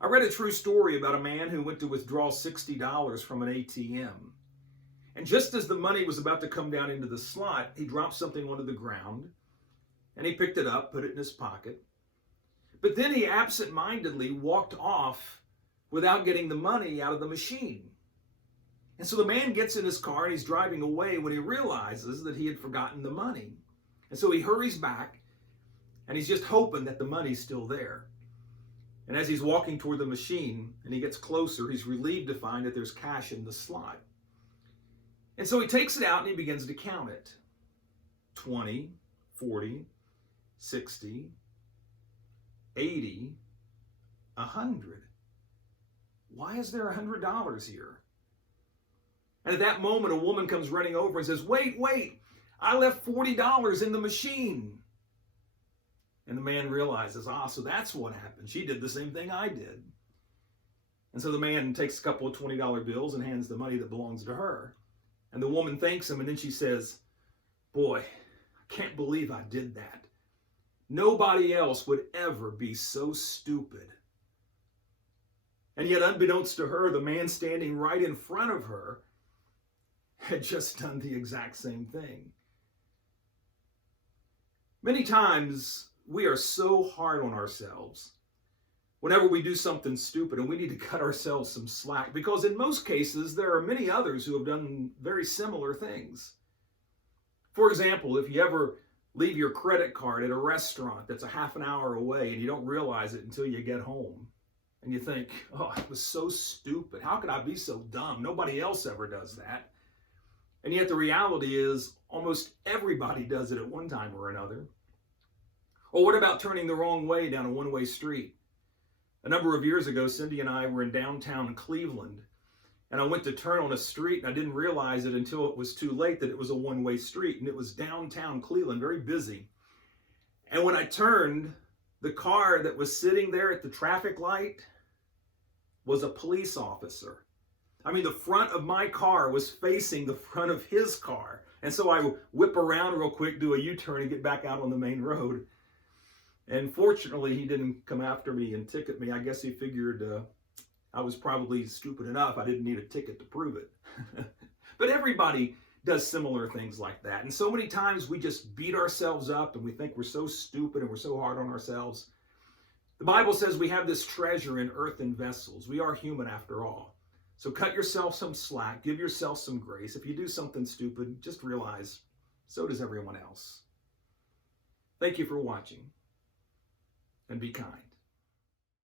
I read a true story about a man who went to withdraw $60 from an ATM. And just as the money was about to come down into the slot, he dropped something onto the ground and he picked it up, put it in his pocket. But then he absent-mindedly walked off without getting the money out of the machine. And so the man gets in his car and he's driving away when he realizes that he had forgotten the money. And so he hurries back and he's just hoping that the money's still there. And as he's walking toward the machine and he gets closer, he's relieved to find that there's cash in the slot. And so he takes it out and he begins to count it. 20, 40, 60, 80, 100. Why is there $100 here? And at that moment, a woman comes running over and says, wait, I left $40 in the machine. And the man realizes, so that's what happened. She did the same thing I did. And so the man takes a couple of $20 bills and hands the money that belongs to her. And the woman thanks him, and then she says, boy, I can't believe I did that. Nobody else would ever be so stupid. And yet, unbeknownst to her, the man standing right in front of her had just done the exact same thing. Many times, we are so hard on ourselves whenever we do something stupid, and we need to cut ourselves some slack, because in most cases, there are many others who have done very similar things. For example, if you ever leave your credit card at a restaurant that's a half an hour away and you don't realize it until you get home, and you think, I was so stupid. How could I be so dumb? Nobody else ever does that. And yet the reality is almost everybody does it at one time or another. Or what about turning the wrong way down a one-way street? A number of years ago, Cindy and I were in downtown Cleveland, and I went to turn on a street, and I didn't realize it until it was too late that it was a one-way street, and it was downtown Cleveland, very busy. And when I turned, the car that was sitting there at the traffic light was a police officer. I mean, the front of my car was facing the front of his car. And so I whip around real quick, do a U-turn, and get back out on the main road. And fortunately, he didn't come after me and ticket me. I guess he figured I was probably stupid enough. I didn't need a ticket to prove it. But everybody does similar things like that. And so many times we just beat ourselves up and we think we're so stupid and we're so hard on ourselves. The Bible says we have this treasure in earthen vessels. We are human after all. So cut yourself some slack. Give yourself some grace. If you do something stupid, just realize so does everyone else. Thank you for watching. And be kind.